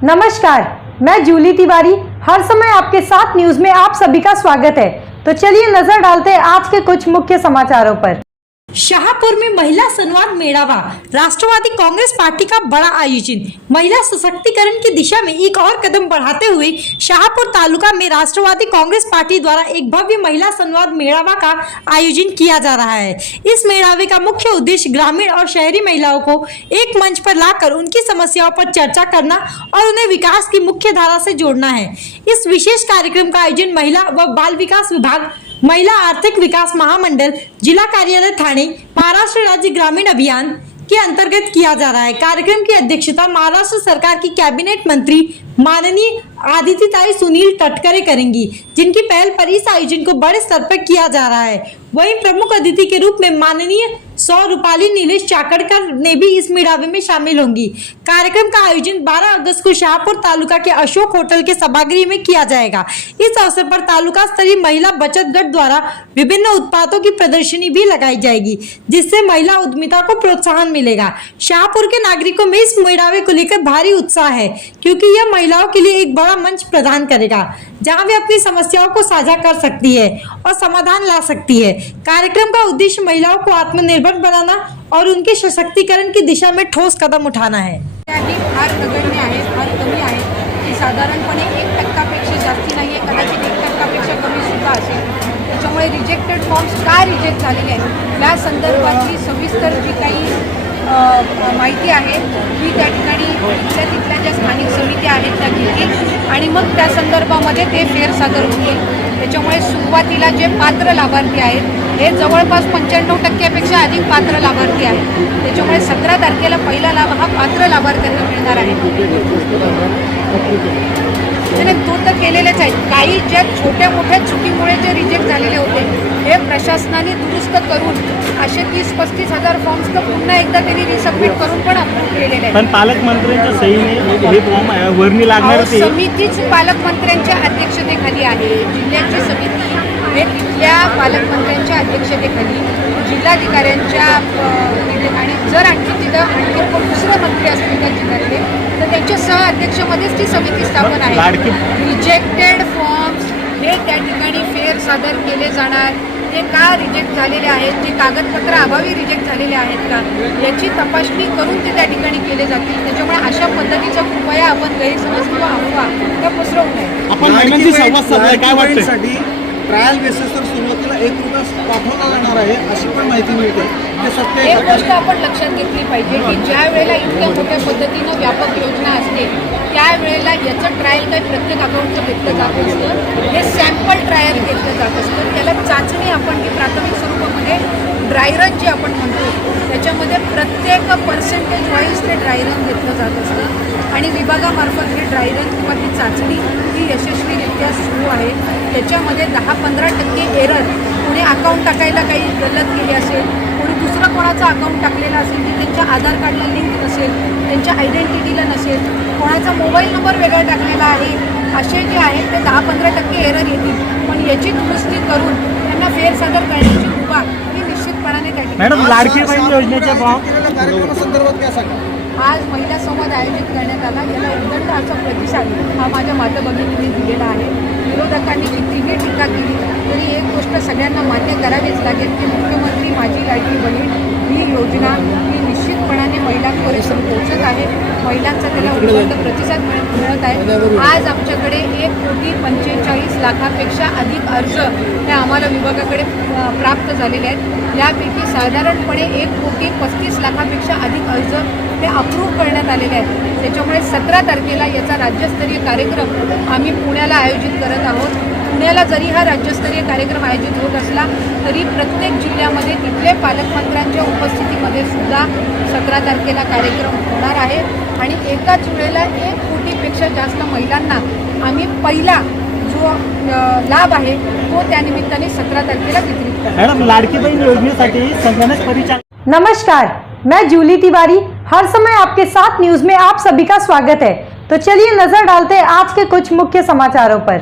नमस्कार, मैं जूली तिवारी हर समय आपके साथ न्यूज में आप सभी का स्वागत है। तो चलिए नजर डालते हैं आज के कुछ मुख्य समाचारों पर। शाहपुर में महिला संवाद मेळावा, राष्ट्रवादी कांग्रेस पार्टी का बड़ा आयोजन। महिला सशक्तिकरण की दिशा में एक और कदम बढ़ाते हुए शाहपुर तालुका में राष्ट्रवादी कांग्रेस पार्टी द्वारा एक भव्य महिला संवाद मेळावा का आयोजन किया जा रहा है। इस मेळावे का मुख्य उद्देश्य ग्रामीण और शहरी महिलाओं को एक मंच पर लाकर उनकी समस्याओं पर चर्चा करना और उन्हें विकास की मुख्य धारा से जोड़ना है। इस विशेष कार्यक्रम का आयोजन महिला व बाल विकास विभाग, महिला आर्थिक विकास महामंडल, जिला कार्यालय थाने, महाराष्ट्र राज्य ग्रामीण अभियान के अंतर्गत किया जा रहा है। कार्यक्रम की अध्यक्षता महाराष्ट्र सरकार की कैबिनेट मंत्री माननीय आदित्यताई सुनील तटकरे करेंगी, जिनकी पहल पर इस आयोजन को बड़े स्तर पर किया जा रहा है। वहीं प्रमुख अतिथि के रूप में माननीय रूपाली नीलेश चाकड़कर ने भी इस मेळावे में शामिल होंगी। कार्यक्रम का आयोजन 12 अगस्त को शाहपुर तालुका के अशोक होटल के सभागृह में किया जाएगा। इस अवसर पर तालुका स्तरीय महिला बचत गट द्वारा विभिन्न उत्पादों की प्रदर्शनी भी लगाई जाएगी, जिससे महिला उद्यमिता को प्रोत्साहन मिलेगा। शाहपुर के नागरिकों में इस मेळावे को लेकर भारी उत्साह है, क्योंकि यह महिलाओं के लिए एक बड़ा मंच प्रदान करेगा, जहां वे अपनी समस्याओं को साझा कर सकती है और समाधान ला सकती है। कार्यक्रम का उद्देश्य महिलाओं को आत्मनिर्भर बनाना और उनके सशक्तिकरण की दिशा में ठोस कदम उठाना है। फार नगण्य आहे, फार कमी आहे की साधारणपणे 1% जास्ती नाही आहे, कदाचित 1% कमी सुद्धा असेल। त्याच्यामुळे रिजेक्टेड फॉर्म्स का रिजेक्ट झालेले आहेत या संदर्भातली सविस्तर जी काही माहिती आहे ही त्या ठिकाणी तिथल्या ज्या स्थानिक समित्या आहेत त्या घेतील आणि मग त्या संदर्भामध्ये ते फेरसादर होतील। त्याच्यामुळे सुरुवातीला जे पात्र लाभार्थी आहेत हे जवळपास 95% अधिक पात्र लाभार्थी आहेत। त्याच्यामुळे 17 तारखेला पहिला लाभ हा पात्र लाभार्थ्यांना मिळणार आहे। तो तर केलेलेच आहेत। काही ज्या छोट्या मोठ्या चुकीमुळे जे रिजेक्ट झालेले होते हे प्रशासनाने दुरुस्त करून असे 30-35 हजार फॉर्म्स तर पुन्हा एकदा त्यांनी रिसबमिट करून पण अप्रूव्ह केलेले आहेत। पण पालकमंत्र्यांच्या सहीने हे फॉर्म वर्णी लागणार होते। समितीच पालकमंत्र्यांच्या अध्यक्षतेखाली आहे। जिल्ह्याची समिती हे तिथल्या पालकमंत्र्यांच्या अध्यक्षतेखाली जिल्हाधिकाऱ्यांच्या आणि जर आणखी कोण दुसरे मंत्री असतील त्या जिल्ह्यातले तर त्यांच्या सह अध्यक्षमध्येच ती समिती स्थापन आहे। रिजेक्टेड फॉर्म्स हे त्या ठिकाणी फेरसादर केले जाणार। ते का रिजेक्ट झालेले आहेत, ते कागदपत्र अभावी रिजेक्ट झालेले आहेत का याची तपासणी करून ते त्या ठिकाणी केले जातील। त्याच्यामुळे अशा पद्धतीचा कृपया आपण गैरसमज किंवा अफवा त्या पसरवू नये। आपण महिलांची संवाद साधलाय, काय वाटतं? ट्रायल बेसिसवर सुरुवातीला ₹1 पाठवला जाणार आहे अशी पण माहिती मिळते। ते सत्य आहे एक गोष्ट आपण लक्षात घेतली पाहिजे की ज्या वेळेला इतक्या मोठ्या पद्धतीनं व्यापक योजना असते त्यावेळेला याचं ट्रायल काही प्रत्येक अकाउंटचं घेतलं जात असतं। हे सॅम्पल ट्रायल घेतलं जात असतं। त्याला चाचणी आपण जी प्राथमिक स्वरूपामध्ये ड्रायरन जे आपण म्हणतो त्याच्यामध्ये प्रत्येक पर्सेंटेज वाईज ते ड्रायरन घेतलं जात असतं आणि विभागामार्फत हे ड्रायरन किंवा ती चाचणी ही यशस्वीरित्या सुरू आहे। त्याच्यामध्ये 10-15% एरर, कोणी अकाउंट टाकायला काही गलत केली असेल, कोणी दुसरं कोणाचं अकाउंट टाकलेलं असेल की त्यांच्या आधार कार्डला लिंक नसेल, त्यांच्या आयडेंटिटीला नसेल, कोणाचा मोबाईल नंबर वेगळा टाकलेला आहे, असे जे आहेत ते 10-15% एरर येतील। पण याची दुरुस्ती करून त्यांना फेरसादर करण्याची मुभा ही निश्चितपणाने त्या ठिकाणी। मॅडम, लाडकी बहीण योजनेच्या कार्यक्रमासंदर्भात काय सांगा? आज महिला संवाद आयोजित करण्यात आला। याला उदंड असा प्रतिसाद हा माझ्या माताभगिनींनी दिलेला आहे। विरोधकांनी कितीही टीका केली तरी एक गोष्ट सगळ्यांना मान्य करावीच लागेल की मुख्यमंत्री माझी लाडकी बहीण ही योजना ही निश्चितपणाने महिलांपर्यंत पोहोचत आहे। महिलांचा त्याला उदंड प्रतिसाद मिळत आहे। आज आमच्याकडे 1,45,00,000 अधिक अर्ज हे आम्हाला विभागाकडे प्राप्त झालेले आहेत। यापैकी साधारणपणे 1,35,00,000 अधिक अर्ज ते अप्रूव्ह करण्यात आलेले आहेत। त्याच्यामुळे 17 तारखेला याचा राज्यस्तरीय कार्यक्रम आम्ही पुण्याला आयोजित करत आहोत। पुण्याला जरी हा राज्यस्तरीय कार्यक्रम आयोजित होत असला तरी प्रत्येक जिल्ह्यामध्ये तिथले पालकमंत्र्यांच्या उपस्थितीमध्ये सुद्धा 17 तारखेला कार्यक्रम होणार आहे आणि एकाच वेळेला 1 कोटीपेक्षा जास्त महिलांना आम्ही पहिला जो लाभ आहे तो त्यानिमित्ताने 17 तारखेला वितरित करणार। मॅडम, लाडकी बहीण योजनेसाठी संगणक परिचालन। नमस्कार, मैं जूली तिवारी हर समय आपके साथ न्यूज में आप सभी का स्वागत है। तो चलिए नजर डालते हैं आज के कुछ मुख्य समाचारों पर।